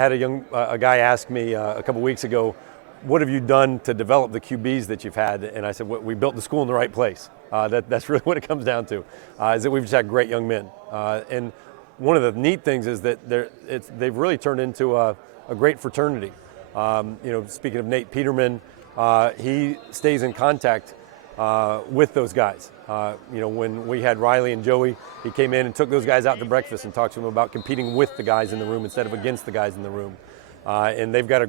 had a guy ask me a couple weeks ago, what have you done to develop the QBs that you've had? And I said, we built the school in the right place. That's really what it comes down to, is that we've just had great young men. And one of the neat things is that they've really turned into a great fraternity. Speaking of Nate Peterman, he stays in contact with those guys. When we had Riley and Joey, he came in and took those guys out to breakfast and talked to them about competing with the guys in the room instead of against the guys in the room. And they've got a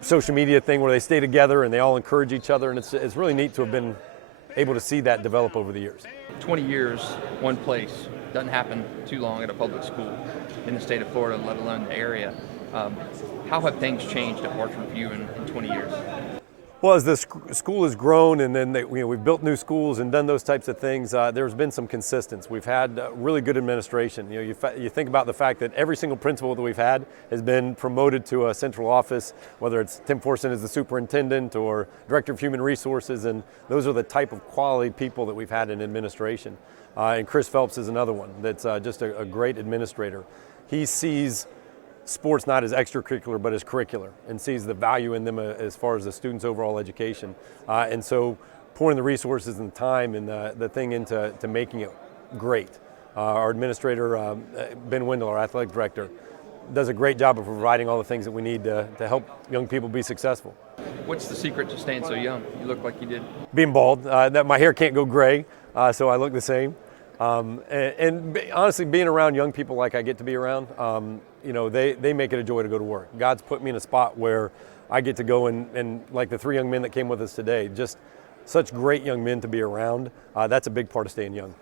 social media thing where they stay together and they all encourage each other, and it's really neat to have been able to see that develop over the years. 20 years, one place, doesn't happen too long at a public school in the state of Florida, let alone the area. How have things changed at Bartram for you in 20 years? Well, as the school has grown, and then we've built new schools and done those types of things, there's been some consistency. We've had really good administration. You think about the fact that every single principal that we've had has been promoted to a central office, whether it's Tim Forson as the superintendent or director of human resources, and those are the type of quality people that we've had in administration. And Chris Phelps is another one that's just a great administrator. He sees sports not as extracurricular but as curricular, and sees the value in them as far as the student's overall education. And so pouring the resources and time and the thing into making it great. Our administrator, Ben Wendell, our athletic director, does a great job of providing all the things that we need to help young people be successful. What's the secret to staying so young? You look like you did. Being bald. That my hair can't go gray, so I look the same. And honestly, being around young people like I get to be around, they make it a joy to go to work. God's put me in a spot where I get to go and like the 3 young men that came with us today, just such great young men to be around. That's a big part of staying young.